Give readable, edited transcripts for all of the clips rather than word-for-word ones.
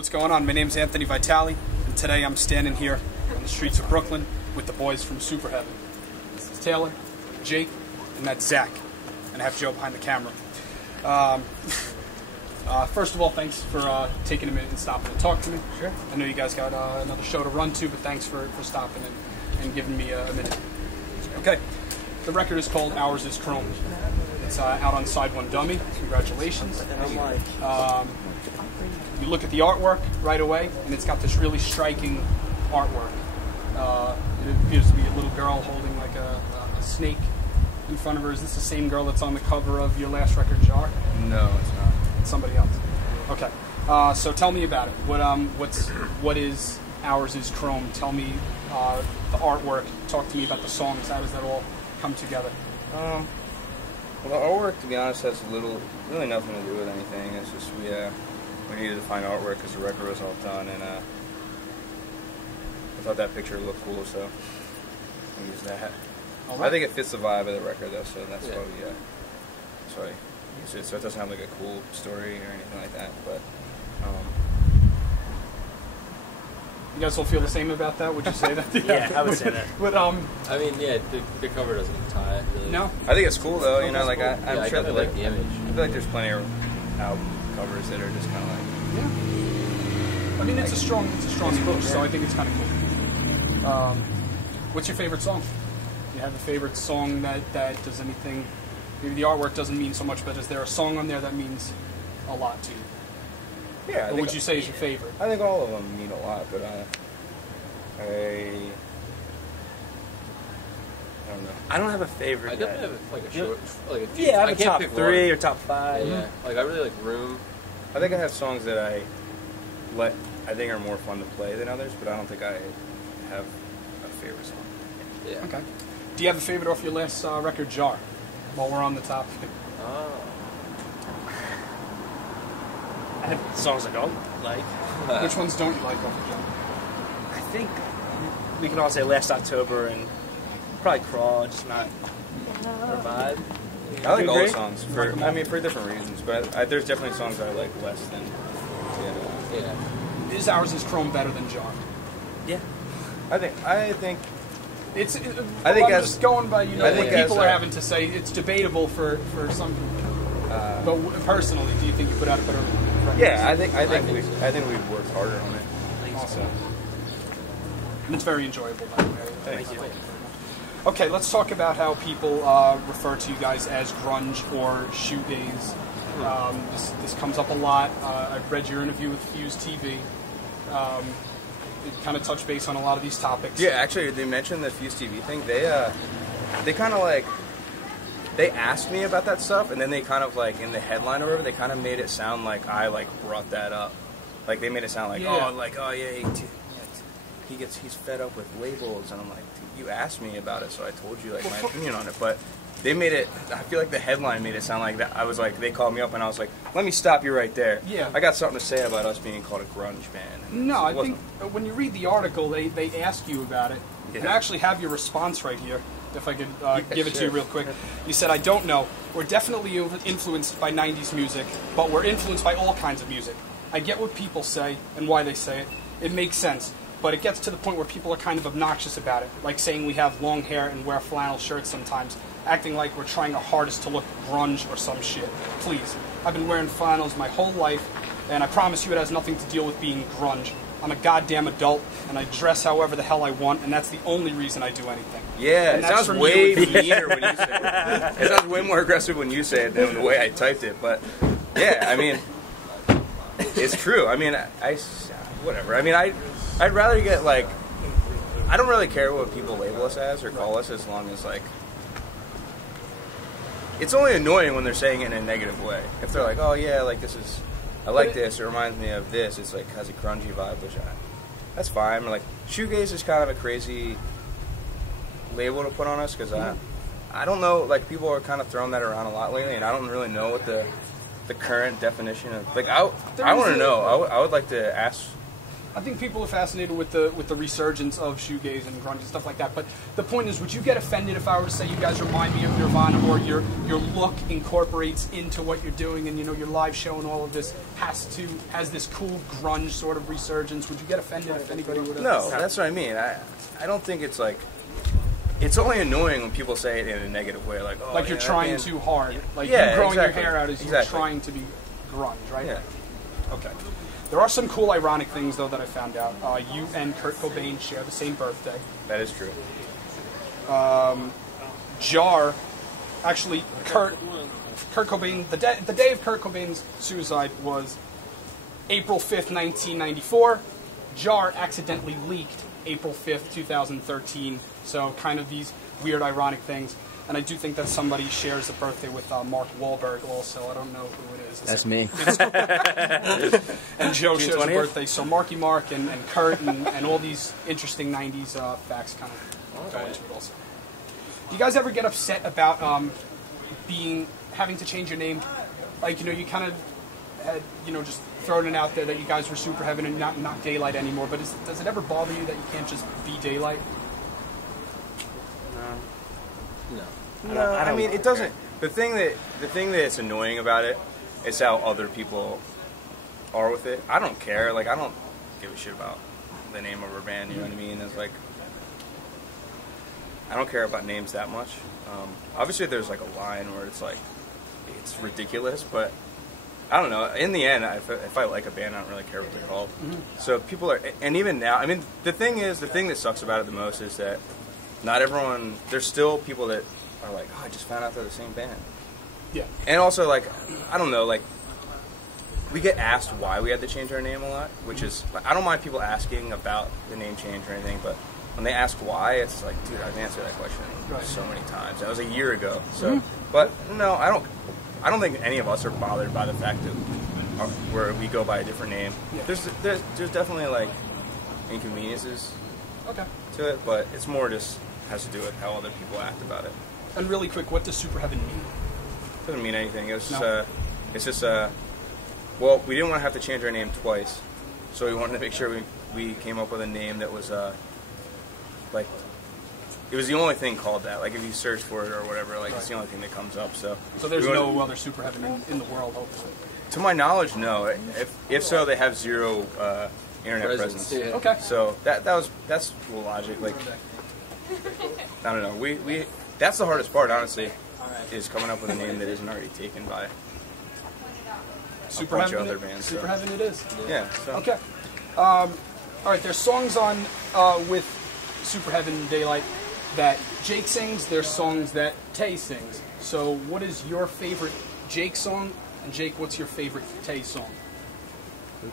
What's going on? My name's Anthony Vitale, and today I'm standing here on the streets of Brooklyn with the boys from Superheaven. This is Taylor, Jake, and that's Zach. And I have Joe behind the camera. First of all, thanks for taking a minute and stopping to talk to me. Sure. I know you guys got another show to run to, but thanks for stopping and giving me a minute. Okay. The record is called Ours is Chrome. It's out on Side One Dummy. Congratulations. You look at the artwork right away, and it's got this really striking artwork. It appears to be a little girl holding like a snake in front of her. Is this the same girl that's on the cover of your last record, Jar? No, it's not. It's somebody else. Okay. So tell me about it. What is Ours is Chrome? Tell me the artwork. Talk to me about the songs. How does that all come together? Well, the artwork, to be honest, has really nothing to do with anything. It's just we needed to find artwork because the record was all done, and I thought that picture looked cool, so we used that. Right. I think it fits the vibe of the record, though, so that's why I used it. So it doesn't have like a cool story or anything like that, but. You guys all feel the same about that? Would you say that? Yeah, I would say that. But I mean, yeah, the cover doesn't tie it really. No. I think it's cool though. You know, Cool. like I'm sure I like the image. I feel like there's plenty of album covers that are just kind of like. Yeah. I mean, it's a strong push, so I think it's kind of cool. What's your favorite song? You have a favorite song that does anything? Maybe the artwork doesn't mean so much, but is there a song on there that means a lot to you? Yeah. What would you say is your favorite? I think all of them mean a lot, but I don't know. I don't have a favorite. I definitely have like a short, like a few. Yeah, I can't have a top pick 3 one. or top 5. Yeah, like I really like Room. I think I have songs that I think are more fun to play than others, but I don't think I have a favorite song. Yeah. Okay. Do you have a favorite off your last record, Jar? While we're on the topic. I have songs I don't like. Which ones don't you like off of Jar? I think we can all say Last October and probably Crawl, just not our vibe. I like You all the agree? songs for different reasons, but there's definitely songs that I like less than. Yeah. Is Ours is Chrome better than Jar? Yeah. I think I'm as- just going by what as, people are having to say. It's debatable for some people. But personally, do you think you put out a better record? yeah, I think we've worked harder on it. Also, and it's very enjoyable, by the way. Thank you. Okay, let's talk about how people refer to you guys as grunge or shoegaze. This comes up a lot. I've read your interview with Fuse TV. It kind of touched base on a lot of these topics. Yeah, actually, they mentioned the Fuse TV thing. They kind of like, they asked me about that stuff, and then they kind of like, in the headline or whatever, they kind of made it sound like I like brought that up. Like, they made it sound like, he's fed up with labels, and I'm like, dude, you asked me about it, so I told you like my opinion on it, but they made it, I feel like the headline made it sound like that. I was like, they called me up, and I was like, let me stop you right there. Yeah. I got something to say about us being called a grunge band. And No, I it wasn't. think when you read the article, they ask you about it. Yeah. And I actually have your response right here, if I could give it to you sure. real quick. You said, I don't know. We're definitely influenced by 90s music, but we're influenced by all kinds of music. I get what people say and why they say it. It makes sense. But it gets to the point where people are kind of obnoxious about it, like saying we have long hair and wear flannel shirts sometimes, acting like we're trying our hardest to look grunge or some shit. Please. I've been wearing flannels my whole life, and I promise you it has nothing to deal with being grunge. I'm a goddamn adult, and I dress however the hell I want, and that's the only reason I do anything. Yeah, And it that's sounds from way you. meaner when you say it. It sounds way more aggressive when you say it than the way I typed it. But yeah, I mean, it's true. I mean, whatever. I mean, I'd rather get like, I don't really care what people label us as or call us, as long as like, it's only annoying when they're saying it in a negative way. If they're like, oh yeah, like this is, I like this, it reminds me of this, it's like has a grungy vibe, which that's fine. Or like shoegaze is kind of a crazy label to put on us, because I don't know, like people are kind of throwing that around a lot lately, and I don't really know what the current definition of, like I want to know. I would like to ask I think people are fascinated with the resurgence of shoegaze and grunge and stuff like that. But the point is, would you get offended if I were to say you guys remind me of Nirvana, or your look incorporates into what you're doing, and your live show and all of this has this cool grunge sort of resurgence? Would you get offended if anybody would have? No, that's what I mean. I don't think it's like. It's only annoying when people say it in a negative way, like, oh, like you're trying too hard, like yeah, you growing exactly. your hair out is you're trying to be grunge, right? Yeah. Okay. There are some cool ironic things, though, that I found out. You and Kurt Cobain share the same birthday. That is true. Jar, actually, Kurt Cobain, the day of Kurt Cobain's suicide was April 5th, 1994. Jar accidentally leaked April 5th, 2013. So kind of these weird, ironic things. And I do think that somebody shares a birthday with Mark Wahlberg also. I don't know who it is. That's me. And Joe shares a birthday. So Marky Mark and Kurt and all these interesting 90s facts kind of go into it also. Do you guys ever get upset about having to change your name? Like, you kind of had, just throwing it out there that you guys were Superheaven and not Daylight anymore. But does it ever bother you that you can't just be Daylight? No. I mean, it doesn't. The thing that's annoying about it is how other people are with it. I don't care. Like, I don't give a shit about the name of our band. You know what I mean? It's like, I don't care about names that much. Obviously, there's like a line where it's like, it's ridiculous, but I don't know. In the end, if I like a band, I don't really care what they're called. Mm-hmm. So people are, and even now, I mean, the thing that sucks about it the most is that not everyone. There's still people that are like, oh, I just found out they're the same band. Yeah. And also, like, I don't know, like, we get asked why we had to change our name a lot, which is, I don't mind people asking about the name change or anything, but when they ask why, it's like, dude, I've answered that question so many times. That was a year ago. So, but no, I don't think any of us are bothered by the fact that where we go by a different name. Yeah. There's definitely like inconveniences to it, but it's more just has to do with how other people act about it. And really quick, what does Superheaven mean? It doesn't mean anything. It's just well, we didn't want to have to change our name twice, so we wanted to make sure we came up with a name that was like, it was the only thing called that. Like, if you search for it or whatever, like, it's the only thing that comes up. So there's no other Superheaven in the world, hopefully. To my knowledge, no. If so, they have zero internet presence. Yeah. Okay. So that's the logic. Like, I don't know. We that's the hardest part, honestly, is coming up with a name that isn't already taken by a bunch of other bands. Superheaven it is. Yeah. So. Okay. All right. There's songs on with Superheaven and Daylight that Jake sings. There's songs that Tay sings. So, what is your favorite Jake song? And Jake, what's your favorite Tay song?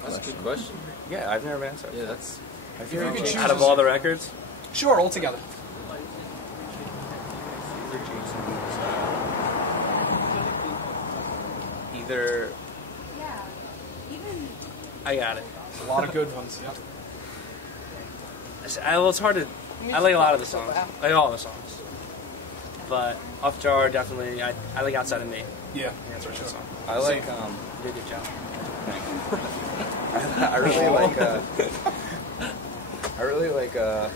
That's a good question. Yeah, I've never been asked that. Yeah, that's. If you could choose Out of all the records? Sure, all together. Either. I got it. A lot of good ones. Yep. Well, it's hard to. I like a lot of the songs. I like all the songs. But Off Jar, definitely. I like Outside of Me. Yeah, That's a good song. I like. You did a good job. I really like. I really like. I'm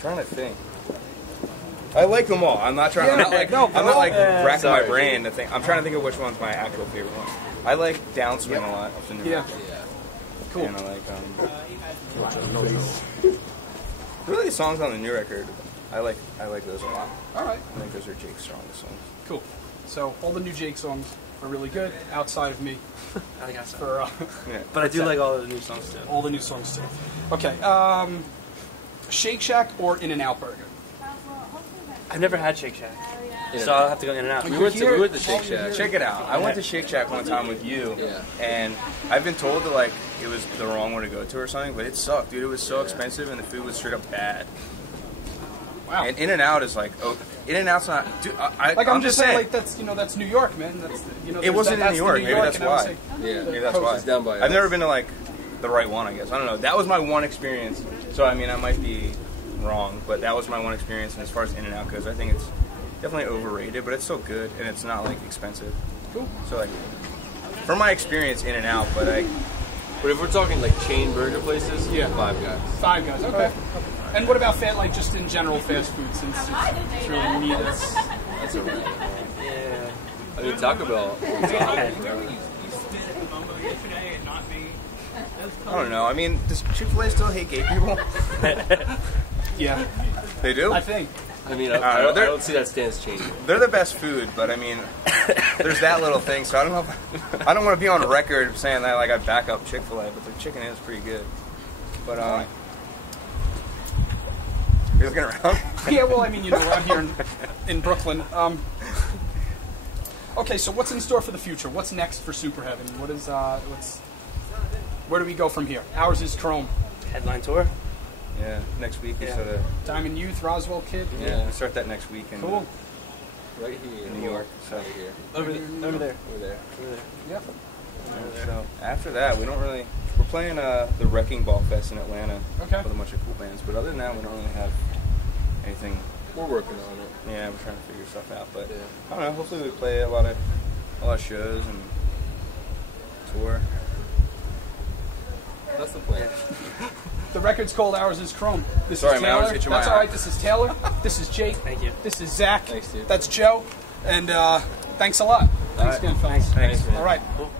trying to think. I like them all. I'm not trying. Yeah, I'm not like. no, I'm not like racking sorry. my brain to think. I'm trying to think of which one's my actual favorite one. I like Downswing a lot of the new record. Cool. And I like. Really, the songs on the new record, I like those a lot. All right. I think those are Jake's strongest songs. Cool. So all the new Jake songs are really good. Outside of Me, I like Outside. for Yeah. But I do like all of the new songs too. all the new songs too. Okay. Shake Shack or In-N-Out Burger? I've never had Shake Shack, Yeah. so I'll have to go In and Out. We went to Shake Shack. Check it out. I went to Shake Shack one time with you, and I've been told that like it was the wrong one to go to or something, but it sucked, dude. It was so expensive, and the food was straight up bad. Wow. And In-N-Out is like, In-N-Out's not. Dude, I'm just saying, like that's New York, man. That's it wasn't in New York. Maybe that's why. Yeah, Maybe that's why. It's down by I've never been to like the right one. I guess I don't know. That was my one experience. So I mean, I might be wrong, but that was my one experience. And as far as In-N-Out goes, I think it's definitely overrated, but it's so good and it's not like expensive. Cool. So like from my experience, In and Out, but But if we're talking like chain burger places, Yeah. Five Guys. Five Guys, okay. And what about like just in general fast food, since it's really neat? That's a right. Yeah. I mean, Taco Bell. I don't know. I mean, does Chick-fil-A still hate gay people? Yeah, They do? I think. I mean, I don't see that stance changing. They're the best food, but I mean, there's that little thing. So I don't know. I don't want to be on record saying that like I back up Chick-fil-A, but the chicken is pretty good. But you're looking around. Yeah, well, I mean, we're out here in Brooklyn. Okay, so what's in store for the future? What's next for Superheaven? Where do we go from here? Ours is Chrome. Headline tour. Yeah, next week we Yeah. sort of. Diamond Youth, Roswell Kid. Yeah, we start that next week in Cool. Right here. New York. So, Right here. Over there. Over there. Yep. so after that, we don't really. We're playing the Wrecking Ball Fest in Atlanta Okay. with a bunch of cool bands, but other than that, we don't really have anything. We're working on it. Yeah, we're trying to figure stuff out, but Yeah. I don't know. Hopefully, we play a lot of shows and tour. That's the plan. The record's called Ours is Chrome. This Sorry, is man, I Taylor. always get you That's my all eye. right. This is Taylor. This is Jake. Thank you. This is Zach. Thanks, dude. That's Joe. And thanks a lot. Thanks again, fellas. Thanks. All right. Cool.